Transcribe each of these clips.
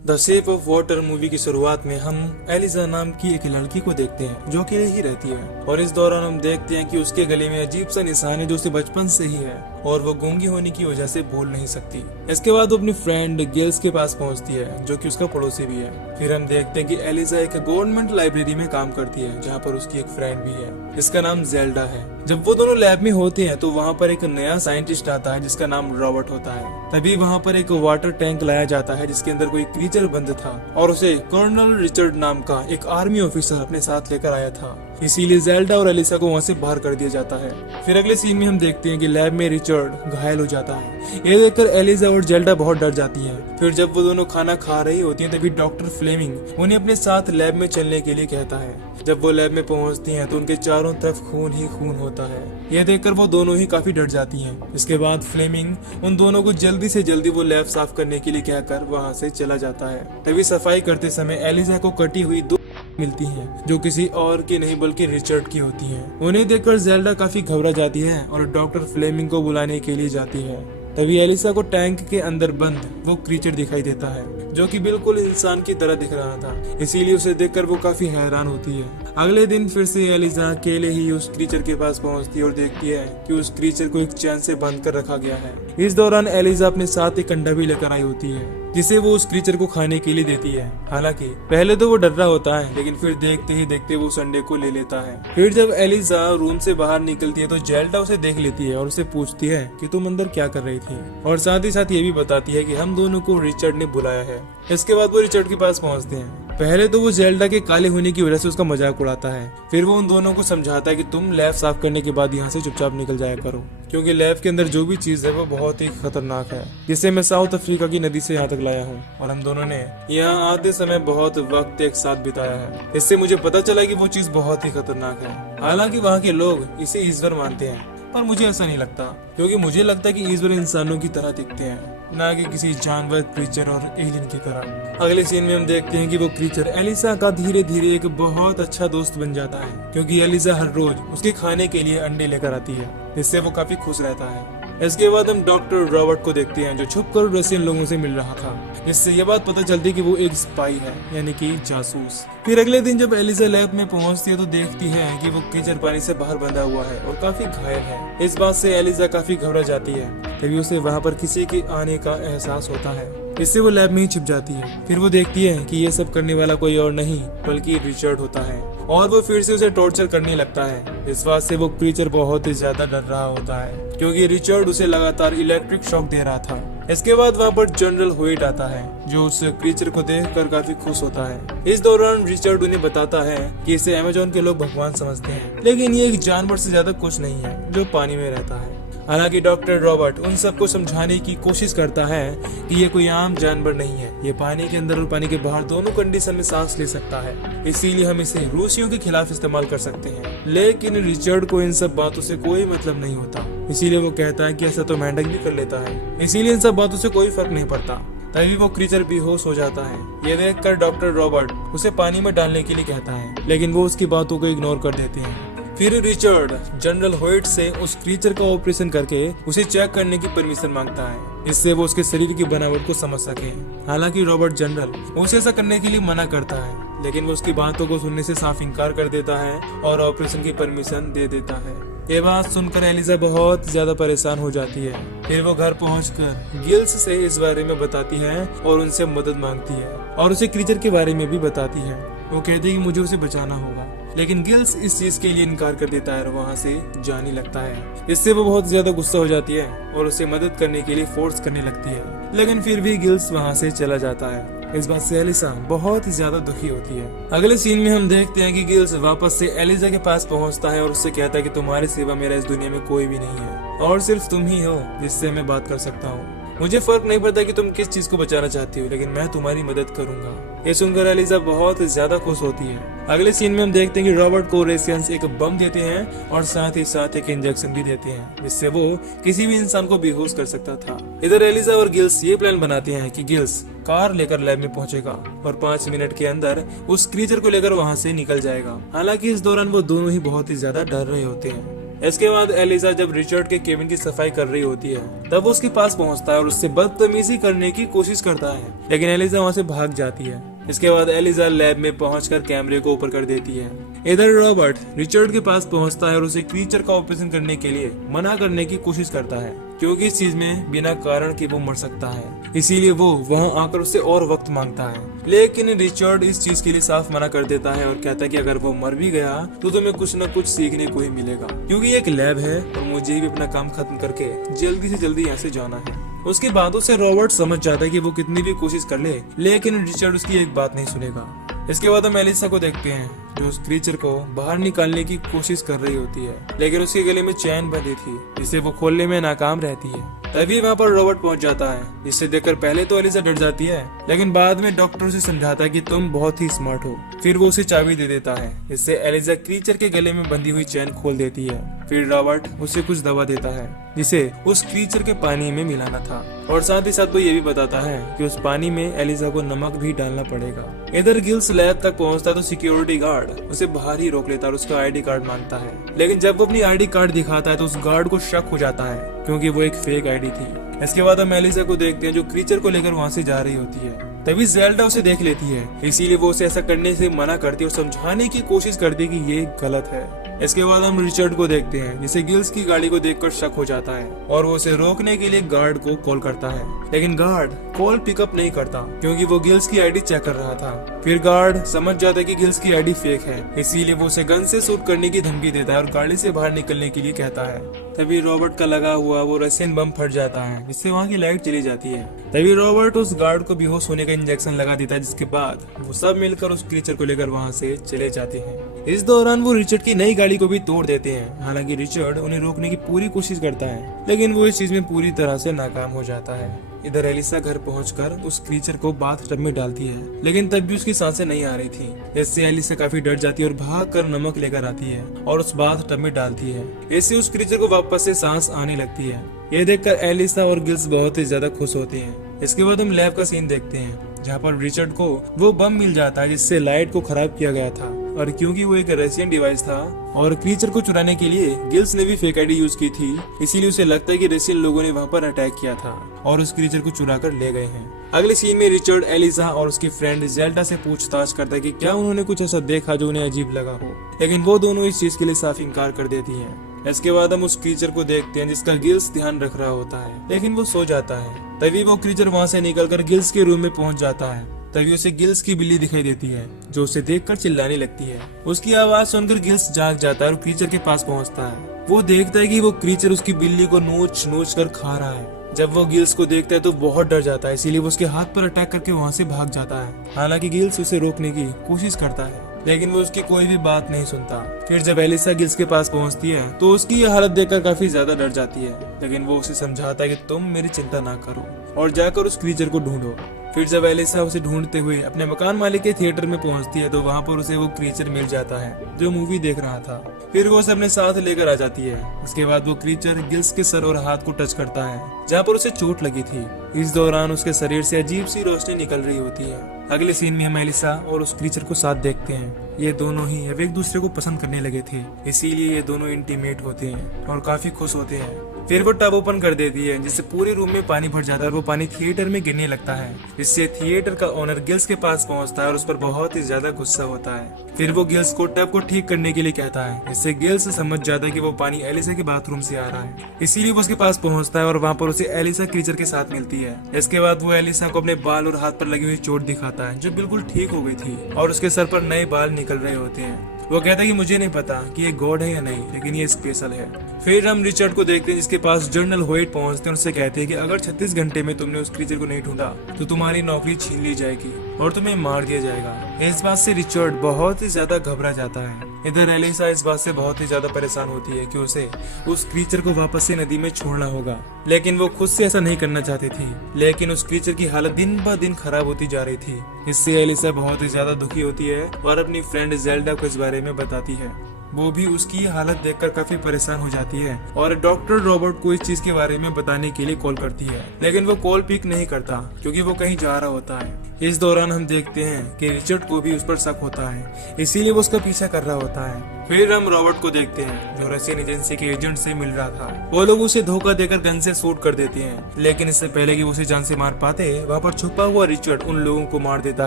The shape of water movie की शुरुआत में हम एलिजा नाम की एक लड़की को देखते हैं जो अकेले ही रहती है और इस दौरान हम देखते हैं कि उसके गले में अजीब सा निशान है जो उसे बचपन से ही है और वो गूंगी होने की वजह से बोल नहीं सकती। इसके बाद वो अपनी फ्रेंड गिल्स के पास पहुंचती है जो कि उसका पड़ोसी भी है। फिर हम देखते हैं कि एलिजा एक गवर्नमेंट लाइब्रेरी में काम करती है जहाँ पर उसकी एक फ्रेंड भी है जिसका नाम जेल्डा है। जब वो दोनों लैब में होते हैं तो वहाँ पर एक नया साइंटिस्ट आता है जिसका नाम रॉबर्ट होता है। तभी वहाँ पर एक वाटर टैंक लाया जाता है जिसके अंदर कोई क्रीचर बंद था और उसे कर्नल रिचर्ड नाम का एक आर्मी ऑफिसर अपने साथ लेकर आया था, इसीलिए जेल्डा और एलिसा को वहाँ से बाहर कर दिया जाता है। फिर अगले सीन में हम देखते हैं कि लैब में रिचर्ड घायल हो जाता है। ये देखकर एलिसा और जेल्डा बहुत डर जाती हैं। फिर जब वो दोनों खाना खा रही होती हैं तभी डॉक्टर फ्लेमिंग उन्हें अपने साथ लैब में चलने के लिए कहता है। जब वो लैब में पहुंचती हैं तो उनके चारों तरफ खून ही खून होता है। यह देखकर वो दोनों ही काफी डर जाती हैं। इसके बाद फ्लेमिंग उन दोनों को जल्दी से जल्दी वो लैब साफ करने के लिए कहकर वहां से चला जाता है। तभी सफाई करते समय एलिसा को कटी हुई दो मिलती हैं जो किसी और की नहीं बल्कि रिचर्ड की होती हैं। उन्हें देखकर जेल्डा काफी घबरा जाती है और डॉक्टर फ्लेमिंग को बुलाने के लिए जाती है। तभी एलिसा को टैंक के अंदर बंद वो क्रीचर दिखाई देता है जो कि बिल्कुल इंसान की तरह दिख रहा था, इसीलिए उसे देखकर वो काफी हैरान होती है। अगले दिन फिर से एलिसा अकेले ही उस क्रीचर के पास पहुंचती है और देखती है कि उस क्रीचर को एक चैन से बंद कर रखा गया है। इस दौरान एलिसा अपने साथ एक अंडा भी लेकर आई होती है जिसे वो उस क्रीचर को खाने के लिए देती है। हालांकि पहले तो वो डर रहा होता है लेकिन फिर देखते ही देखते वो उस अंडे को ले लेता है। फिर जब एलिसा रूम से बाहर निकलती है तो जेल्डा उसे देख लेती है और उसे पूछती है कि तुम अंदर क्या कर रही थी, और साथ ही साथ ये भी बताती है कि हम दोनों को रिचर्ड ने बुलाया है। इसके बाद वो रिचर्ड के पास पहुंचते हैं। पहले तो वो जेल्डा के काले होने की वजह से उसका मजाक उड़ाता है। फिर वो उन दोनों को समझाता है कि तुम लैब साफ करने के बाद यहाँ से चुपचाप निकल जाया करो क्योंकि लैब के अंदर जो भी चीज है वो बहुत ही खतरनाक है, जिसे मैं साउथ अफ्रीका की नदी से यहाँ तक लाया हूँ और हम दोनों ने यहाँ आते समय बहुत वक्त एक साथ बिताया है। इससे मुझे पता चला कि वो चीज बहुत ही खतरनाक है। हालांकि वहाँ के लोग इसे ईश्वर मानते हैं पर मुझे ऐसा नहीं लगता, क्योंकि मुझे लगता है कि ईश्वर इंसानों की तरह दिखते हैं, ना कि किसी जानवर, क्रीचर और एलियन की तरह। अगले सीन में हम देखते हैं कि वो क्रीचर एलिसा का धीरे धीरे एक बहुत अच्छा दोस्त बन जाता है क्योंकि एलिसा हर रोज उसके खाने के लिए अंडे लेकर आती है, जिससे वो काफी खुश रहता है। इसके बाद हम डॉक्टर रॉबर्ट को देखते हैं जो छुपकर रशियन लोगों से मिल रहा था, जिससे ये बात पता चलती है कि वो एक स्पाई है यानी कि जासूस। फिर अगले दिन जब एलिसा लैब में पहुंचती है तो देखती है कि वो क्रीचर पानी से बाहर बंधा हुआ है और काफी घायल है। इस बात से एलिसा काफी घबरा जाती है। तभी उसे वहाँ पर किसी के आने का एहसास होता है, इससे वो लैब में ही छिप जाती है। फिर वो देखती है कि ये सब करने वाला कोई और नहीं बल्कि रिचर्ड होता है और वो फिर से उसे टॉर्चर करने लगता है। इस बात से वो क्रीचर बहुत ही ज्यादा डर रहा होता है क्योंकि रिचर्ड उसे लगातार इलेक्ट्रिक शॉक दे रहा था। इसके बाद वहाँ पर जनरल हुइट आता है जो उस क्रीचर को देखकर काफी खुश होता है। इस दौरान रिचर्ड उन्हें बताता है कि इसे अमेज़न के लोग भगवान समझते हैं, लेकिन ये एक जानवर से ज्यादा कुछ नहीं है जो पानी में रहता है। हालांकि डॉक्टर रॉबर्ट उन सबको समझाने की कोशिश करता है कि ये कोई आम जानवर नहीं है, ये पानी के अंदर और पानी के बाहर दोनों कंडीशन में सांस ले सकता है, इसीलिए हम इसे रूसियों के खिलाफ इस्तेमाल कर सकते हैं। लेकिन रिचर्ड को इन सब बातों से कोई मतलब नहीं होता, इसीलिए वो कहता है कि ऐसा तो मेंढक भी कर लेता है, इसीलिए इन सब बातों से कोई फर्क नहीं पड़ता। तभी वो क्रीचर बेहोश हो जाता है। ये देखकर डॉक्टर रॉबर्ट उसे पानी में डालने के लिए कहता है, लेकिन वो उसकी बातों को इग्नोर कर देते हैं। फिर रिचर्ड जनरल होइट से उस क्रीचर का ऑपरेशन करके उसे चेक करने की परमिशन मांगता है, इससे वो उसके शरीर की बनावट को समझ सके। हालांकि रॉबर्ट जनरल उसे ऐसा करने के लिए मना करता है, लेकिन वो उसकी बातों को सुनने से साफ इनकार कर देता है और ऑपरेशन की परमिशन दे देता है। ये बात सुनकर एलिसा बहुत ज्यादा परेशान हो जाती है। फिर वो घर पहुंचकर गिल्स से इस बारे में बताती है और उनसे मदद मांगती है और उसे क्रीचर के बारे में भी बताती है। वो कहती है कि मुझे उसे बचाना होगा, लेकिन गिल्स इस चीज के लिए इनकार कर देता है और वहाँ से जाने लगता है। इससे वो बहुत ज्यादा गुस्सा हो जाती है और उसे मदद करने के लिए फोर्स करने लगती है, लेकिन फिर भी गिल्स वहाँ से चला जाता है। इस बात से एलिसा बहुत ही ज्यादा दुखी होती है। अगले सीन में हम देखते हैं कि गिल्स वापस से एलिसा के पास पहुंचता है और उससे कहता है कि तुम्हारे सिवा मेरा इस दुनिया में कोई भी नहीं है और सिर्फ तुम ही हो जिससे मैं बात कर सकता हूँ। मुझे फर्क नहीं पड़ता कि तुम किस चीज को बचाना चाहती हो, लेकिन मैं तुम्हारी मदद करूंगा। ये सुनकर एलिसा बहुत ज्यादा खुश होती है। अगले सीन में हम देखते हैं कि रॉबर्ट को रेसियंस एक बम देते हैं और साथ ही साथ एक इंजेक्शन भी देते हैं जिससे वो किसी भी इंसान को बेहोश कर सकता था। इधर एलिसा और गिल्स ये प्लान बनाते हैं कि गिल्स कार लेकर लैब में पहुंचेगा और 5 मिनट के अंदर उस क्रीचर को लेकर वहां से निकल जाएगा। हालांकि इस दौरान वो दोनों ही बहुत ही ज्यादा डर रहे होते हैं। इसके बाद एलिजा जब रिचर्ड के केबिन की सफाई कर रही होती है तब वो उसके पास पहुंचता है और उससे बदतमीजी करने की कोशिश करता है, लेकिन एलिजा वहां से भाग जाती है। इसके बाद एलिजा लैब में पहुंचकर कैमरे को ऊपर कर देती है। इधर रॉबर्ट रिचर्ड के पास पहुंचता है और उसे क्रीचर का ऑपरेशन करने के लिए मना करने की कोशिश करता है, क्योंकि इस चीज में बिना कारण के वो मर सकता है, इसीलिए वो वहां आकर उससे और वक्त मांगता है। लेकिन रिचर्ड इस चीज के लिए साफ मना कर देता है और कहता है कि अगर वो मर भी गया तो तुम्हें कुछ न कुछ सीखने को ही मिलेगा, क्योंकि ये एक लैब है और मुझे भी अपना काम खत्म करके जल्दी से जल्दी यहाँ से जाना है। उसकी बातों से रॉबर्ट समझ जाता है कि वो कितनी भी कोशिश कर ले, लेकिन रिचर्ड उसकी एक बात नहीं सुनेगा। इसके बाद हम एलिसा को देखते हैं जो उस क्रीचर को बाहर निकालने की कोशिश कर रही होती है, लेकिन उसके गले में चैन बंधी थी जिसे वो खोलने में नाकाम रहती है। तभी वहाँ पर रॉबर्ट पहुंच जाता है, जिसे देखकर पहले तो एलिसा डर जाती है, लेकिन बाद में डॉक्टर उसे समझाता है कि तुम बहुत ही स्मार्ट हो। फिर वो उसे चाबी दे देता है, इससे एलिसा क्रीचर के गले में बंधी हुई चैन खोल देती है। फिर रॉबर्ट उसे कुछ दवा देता है जिसे उस क्रीचर के पानी में मिलाना था, और साथ ही साथ वो ये भी बताता है कि उस पानी में एलिसा को नमक भी डालना पड़ेगा। इधर गिल्स लैब तक पहुंचता तो सिक्योरिटी गार्ड उसे बाहर ही रोक लेता और उसका आईडी कार्ड मांगता है, लेकिन जब वो अपनी आईडी कार्ड दिखाता है तो उस गार्ड को शक हो जाता है, क्योंकि वो एक फेक आईडी थी। इसके बाद हम एलिसा को देखते हैं जो क्रीचर को लेकर वहाँ से जा रही होती है। तभी ज़ेल्डा उसे देख लेती है, इसीलिए वो उसे ऐसा करने से मना करती है और समझाने की कोशिश करती है कि ये गलत है। इसके बाद हम रिचर्ड को देखते हैं, जिसे गिल्स की गाड़ी को देखकर शक हो जाता है और वो उसे रोकने के लिए गार्ड को कॉल करता है, लेकिन गार्ड कॉल पिकअप नहीं करता क्योंकि वो गिल्स की आईडी चेक कर रहा था। फिर गार्ड समझ जाता है कि गिल्स की आईडी फेक है, इसीलिए वो उसे गन से शूट करने की धमकी देता है और गाड़ी से बाहर निकलने के लिए कहता है। तभी रॉबर्ट का लगा हुआ वो रसियन बम फट जाता है, जिससे वहाँ की लाइट चली जाती है। तभी रॉबर्ट उस गार्ड को बेहोश होने का इंजेक्शन लगा देता है, जिसके बाद वो सब मिलकर उस क्रीचर को लेकर वहाँ से चले जाते हैं। इस दौरान वो रिचर्ड की नई गाड़ी को भी तोड़ देते हैं। हालांकि रिचर्ड उन्हें रोकने की पूरी कोशिश करता है, लेकिन वो इस चीज में पूरी तरह से नाकाम हो जाता है। इधर एलिसा घर पहुंचकर उस क्रीचर को बाथ टब में डालती है, लेकिन तब भी उसकी सांसें नहीं आ रही थी, जिससे एलिसा काफी डर जाती है और भागकर नमक लेकर आती है और उस बाथ टब में डालती है। इससे उस क्रीचर को वापस से सांस आने लगती है। ये देखकर एलिसा और गिल्स बहुत ही ज्यादा खुश होते हैं। इसके बाद हम लैब का सीन देखते हैं, जहाँ पर रिचर्ड को वो बम मिल जाता है जिससे लाइट को खराब किया गया था, और क्योंकि वो एक रशियन डिवाइस था और क्रीचर को चुराने के लिए गिल्स ने भी फेक आईडी यूज की थी, इसीलिए उसे लगता है कि रशियन लोगों ने वहाँ पर अटैक किया था और उस क्रीचर को चुरा कर ले गए हैं। अगले सीन में रिचर्ड एलिसा और उसकी फ्रेंड ज़ेल्डा से पूछताछ करता है कि क्या उन्होंने कुछ ऐसा देखा जो उन्हें अजीब लगा हो, लेकिन वो दोनों इस चीज के लिए साफ इनकार कर देती हैं। इसके बाद हम उस क्रीचर को देखते हैं जिसका गिल्स ध्यान रख रहा होता है, लेकिन वो सो जाता है। तभी वो क्रीचर वहाँ से निकलकर गिल्स के रूम में पहुंच जाता है। तभी उसे गिल्स की बिल्ली दिखाई देती है, जो उसे देखकर चिल्लाने लगती है। उसकी आवाज सुनकर गिल्स जाग जाता है और क्रीचर के पास पहुंचता है। वो देखता है कि वो क्रीचर उसकी बिल्ली को नोच नोच कर खा रहा है। जब वो गिल्स को देखता है तो बहुत डर जाता है, इसीलिए वो उसके हाथ पर अटैक करके वहाँ से भाग जाता है। हालांकि गिल्स उसे रोकने की कोशिश करता है, लेकिन वो उसकी कोई भी बात नहीं सुनता। फिर जब एलिसा गिल्स के पास पहुंचती है तो उसकी यह हालत देखकर काफी ज्यादा डर जाती है, लेकिन वो उसे समझाता है कि तुम मेरी चिंता ना करो और जाकर उस क्रीचर को ढूंढो। फिर जब एलिसा उसे ढूंढते हुए अपने मकान मालिक के थिएटर में पहुंचती है तो वहाँ पर उसे वो क्रीचर मिल जाता है जो मूवी देख रहा था। फिर वो उसे अपने साथ लेकर आ जाती है। उसके बाद वो क्रीचर गिल्स के सर और हाथ को टच करता है जहाँ पर उसे चोट लगी थी। इस दौरान उसके शरीर से अजीब सी रोशनी निकल रही होती है। अगले सीन में हम एलिसा और उस क्रीचर को साथ देखते हैं। ये दोनों ही अब एक दूसरे को पसंद करने लगे थे, इसीलिए ये दोनों इंटीमेट होते हैं और काफी खुश होते हैं। फिर वो टब ओपन कर देती है, जिससे पूरे रूम में पानी भर जाता है और वो पानी थिएटर में गिरने लगता है। इससे थिएटर का ओनर गिल्स के पास पहुंचता है और उस पर बहुत ही ज्यादा गुस्सा होता है। फिर वो गिल्स को टब को ठीक करने के लिए कहता है। इससे गिल्स समझ जाता है कि वो पानी एलिसा के बाथरूम से आ रहा है, इसीलिए वो उसके पास पहुंचता है और वहाँ पर उसे एलिसा क्रीचर के साथ मिलती है। इसके बाद वो एलिसा को अपने बाल और हाथ पर लगी हुई चोट दिखाता है, जो बिल्कुल ठीक हो गई थी, और उसके सर पर नए बाल निकल रहे होते हैं। वो कहता है कि मुझे नहीं पता कि ये गॉड है या नहीं, लेकिन ये स्पेशल है। फिर हम रिचर्ड को देखते हैं, जिसके पास जनरल होइट पहुंचते हैं और उससे कहते हैं कि अगर 36 घंटे में तुमने उस क्रीचर को नहीं ढूंढा तो तुम्हारी नौकरी छीन ली जाएगी और तुम्हें मार दिया जाएगा। इस बात से रिचर्ड बहुत ही ज्यादा घबरा जाता है। इधर एलिसा इस बात से बहुत ही ज्यादा परेशान होती है कि उसे उस क्रीचर को वापस से नदी में छोड़ना होगा, लेकिन वो खुद से ऐसा नहीं करना चाहती थी। लेकिन उस क्रीचर की हालत दिन ब दिन खराब होती जा रही थी। इससे एलिसा बहुत ही ज्यादा दुखी होती है और अपनी फ्रेंड ज़ेल्डा को इस बारे में बताती है। वो भी उसकी हालत देखकर काफी परेशान हो जाती है और डॉक्टर रॉबर्ट को इस चीज के बारे में बताने के लिए कॉल करती है, लेकिन वो कॉल पिक नहीं करता क्योंकि वो कहीं जा रहा होता है। इस दौरान हम देखते हैं कि रिचर्ड को भी उस पर शक होता है, इसीलिए वो उसका पीछा कर रहा होता है। फिर हम रॉबर्ट को देखते हैं जो रशियन एजेंसी के एजेंट से मिल रहा था। वो लोग उसे धोखा देकर गन से शूट कर देते हैं, लेकिन इससे पहले कि वो उसे जान से मार पाते वहाँ पर छुपा हुआ रिचर्ड उन लोगों को मार देता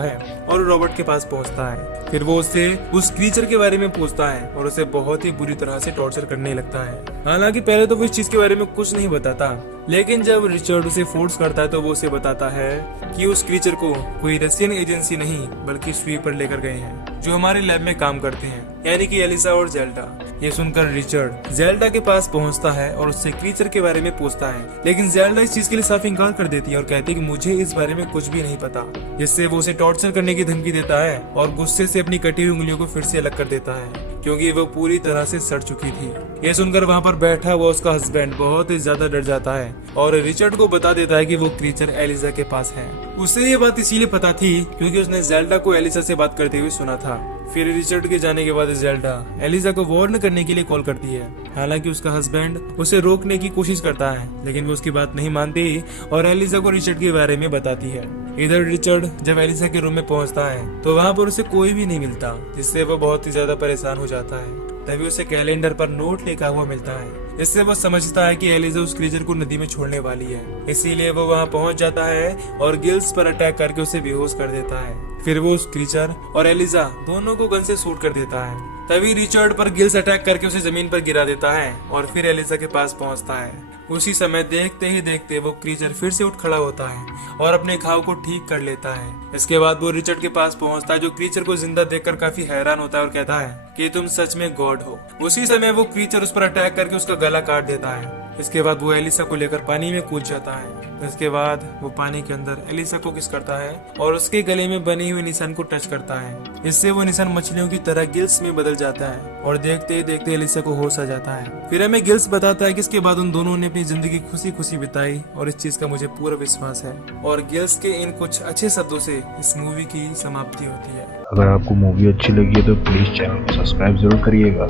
है और रॉबर्ट के पास पहुँचता है। फिर वो उससे उस क्रीचर के बारे में पूछता है और उसे बहुत ही बुरी तरह से टॉर्चर करने लगता है। हालांकि पहले तो वो इस चीज के बारे में कुछ नहीं बताता, लेकिन जब रिचर्ड उसे फोर्स करता है तो वो उसे बताता है कि उस क्रीचर को कोई रशियन एजेंसी नहीं बल्कि स्वीपर लेकर गए हैं जो हमारे लैब में काम करते हैं, यानी कि एलिसा और जेल्डा। ये सुनकर रिचर्ड जेल्डा के पास पहुंचता है और उससे क्रीचर के बारे में पूछता है, लेकिन जेल्डा इस चीज के लिए साफ इंकार कर देती है और कहती है कि मुझे इस बारे में कुछ भी नहीं पता, जिससे वो उसे टॉर्चर करने की धमकी देता है और गुस्से से अपनी कटी हुई उंगलियों को फिर से अलग कर देता है क्योंकि वो पूरी तरह से सड़ चुकी थी। ये सुनकर वहाँ पर बैठा हुआ उसका हस्बैंड बहुत ही ज्यादा डर जाता है और रिचर्ड को बता देता है कि वो क्रीचर एलिसा के पास है। उसे ये बात इसीलिए पता थी क्योंकि उसने जेल्डा को एलिसा से बात करते हुए सुना था। फिर रिचर्ड के जाने के बाद जेल्डा एलिसा को वार्न करने के लिए कॉल करती है। हालांकि उसका हस्बैंड उसे रोकने की कोशिश करता है, लेकिन वो उसकी बात नहीं मानती और एलिसा को रिचर्ड के बारे में बताती है। इधर रिचर्ड जब एलिसा के रूम में पहुंचता है तो वहाँ पर उसे कोई भी नहीं मिलता, जिससे वो बहुत ही ज्यादा परेशान हो जाता है। तभी उसे कैलेंडर पर नोट लिखा हुआ मिलता है, इससे वो समझता है कि एलिसा उस क्रीचर को नदी में छोड़ने वाली है। इसीलिए वो वहाँ पहुंच जाता है और गिल्स पर अटैक करके उसे बेहोश कर देता है। फिर वो उस क्रीचर और एलिसा दोनों को गन से शूट कर देता है। तभी रिचर्ड पर गिल्स अटैक करके उसे जमीन पर गिरा देता है और फिर एलिसा के पास पहुंचता है। उसी समय देखते ही देखते वो क्रीचर फिर से उठ खड़ा होता है और अपने घाव को ठीक कर लेता है। इसके बाद वो रिचर्ड के पास पहुंचता है जो क्रीचर को जिंदा देखकर काफी हैरान होता है और कहता है कि तुम सच में गॉड हो। उसी समय वो क्रीचर उस पर अटैक करके उसका गला काट देता है। इसके बाद वो एलिसा को लेकर पानी में कूद जाता है। इसके बाद वो पानी के अंदर एलिसा को किस करता है और उसके गले में बनी हुई निशान को टच करता है। इससे वो निशान मछलियों की तरह गिल्स में बदल जाता है और देखते ही देखते एलिसा को होश आ जाता है। फिर हमें गिल्स बताता है कि इसके बाद उन दोनों ने अपनी जिंदगी खुशी खुशी बिताई और इस चीज का मुझे पूरा विश्वास है। और गिल्स के इन कुछ अच्छे शब्दों से इस मूवी की समाप्ति होती है। अगर आपको मूवी अच्छी लगी है तो प्लीज चैनल को सब्सक्राइब जरूर करिएगा।